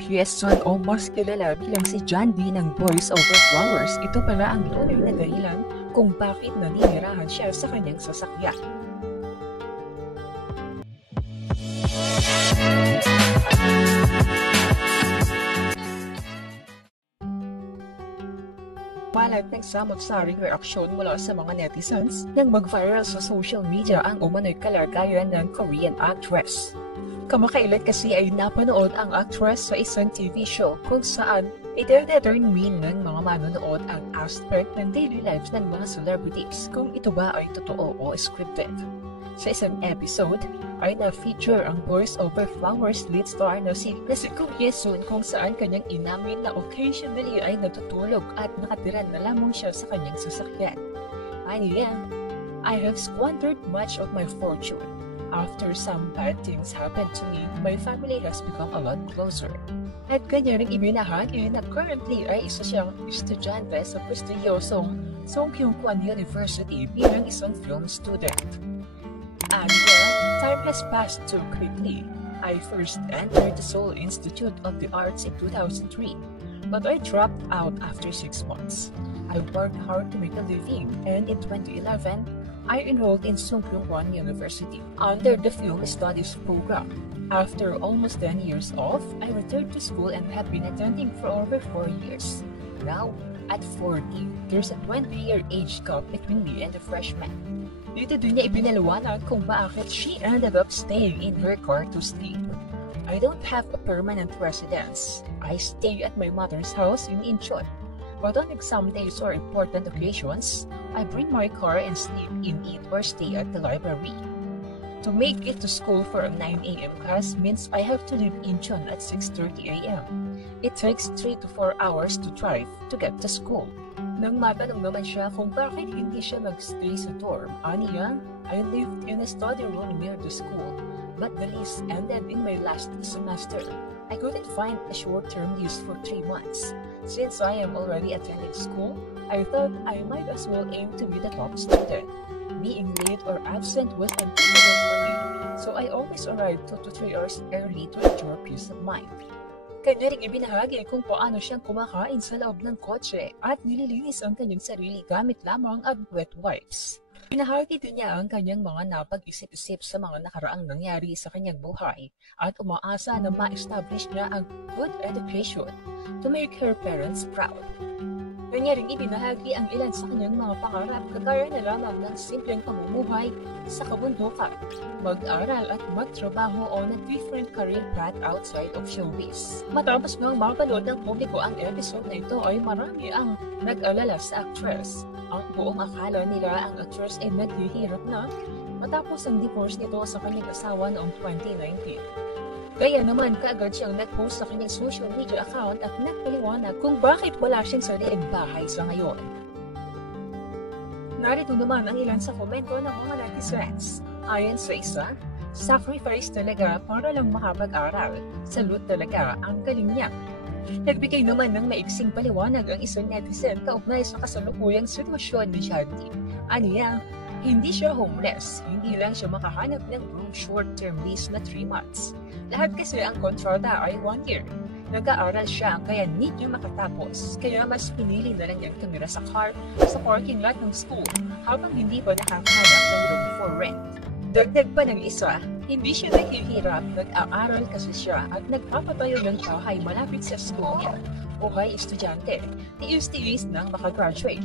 Hyesun o mas kilala bilang si John D ng Boys Over Flowers. Ito pala ang tunay na dahilan kung bakit naninirahan siya sa kanyang sasakyan. Malat ng samot-saring reaksyon mula sa mga netizens nang mag-viral sa social media ang umano'y kalagayan ng Korean actress. Kamakailan kasi ay napanood ang actress sa isang TV show kung saan ide-determine ng mga manonood ang aspect ng daily lives ng mga celebrities kung ito ba ay totoo o scripted. Sa isang episode ay na-feature ang Boys Over Flowers lead star na si Kang Hyesun kung saan kanyang inamin na occasionally ay natutulog at nakatira na lamang siya sa kanyang sasakyan. Aniya, I have squandered much of my fortune. After some bad things happened to me, my family has become a lot closer. At kanya rin ibinahagi na currently ay isa siyang estudyante sa prestiyosong Sungkyunkwan University bilang isang film student. And time has passed too quickly. I first entered the Seoul Institute of the Arts in 2003, but I dropped out after 6 months. I worked hard to make a living, and in 2011, I enrolled in Sungkyunkwan University under the Film Studies program. After almost 10 years off, I returned to school and have been attending for over 4 years. Now, at 40, there's a 20-year age gap between me and the freshman. Dito din niya ibinaliwanag kung bakit she ended up staying in her car to sleep. I don't have a permanent residence. I stay at my mother's house in Incheon. But on exam days or important occasions, I bring my car and sleep in it or stay at the library. To make it to school for a 9 a.m. class means I have to leave Incheon at 6:30 a.m. It takes 3 to 4 hours to drive to get to school. Nang matanong naman siya kung bakit hindi siya mag-stay sa dorm, aniya, I lived in a study room near the school, but the lease ended in my last semester. I couldn't find a short-term lease for 3 months. Since I am already attending school, I thought I might as well aim to be the top student. Being late or absent was unthinkable for me, so I always arrived 2 to 3 hours early to ensure peace of mind. Kanya rin ibinahagi kung paano siyang kumakain sa loob ng kotse at nililinis ang kanyang sarili gamit lamang ang wet wipes. Binahagi din niya ang kanyang mga napag-isip-isip sa mga nakaraang nangyari sa kanyang buhay at umaasa na ma-establish niya ang good education to make her parents proud. Kanya rin ibinahagi ang ilan sa kanyang mga pangarap kagaya na lamang ng simpleng pamumuhay sa kabundukan, mag-aral at magtrabaho on a different career path outside of showbiz. Matapos ngang mapanood ng publiko ang episode na ito ay marami ang nag-alala sa actress. Ang buong akala nila ang actress ay naghihirap na matapos ang divorce nito sa kanyang asawa noong 2019. Kaya naman kaagad siyang nag-post sa kanyang social media account at nagpaliwanag kung bakit wala siyang sariling bahay sa ngayon. Narito naman ang ilan sa komento ng mga netizens. Ayon sa isa, sacrifice talaga para lang makapag-aral. Salute talaga ang galing niya. Nagbigay naman ng maiksing paliwanag ang isang netizen kaugnay sa kasalukuyang sitwasyon ni Shanti. Aniya, hindi siya homeless, hindi lang siya makahanap ng short-term lease na 3 months. Lahat kasi ang kontrata ay 1 year. Nag-aaral siya kaya need niya makatapos, kaya mas pinili na lang niyang tumira sa car sa parking lot ng school habang hindi pa nakakahanap ng room for rent. Dagdag pa ng isa, hindi siya naghihirap, nag-aaral kasi siya at nagpapatayo ng bahay malapit sa school niya. Buhay estudyante, tiis-tiis nang makagraduate.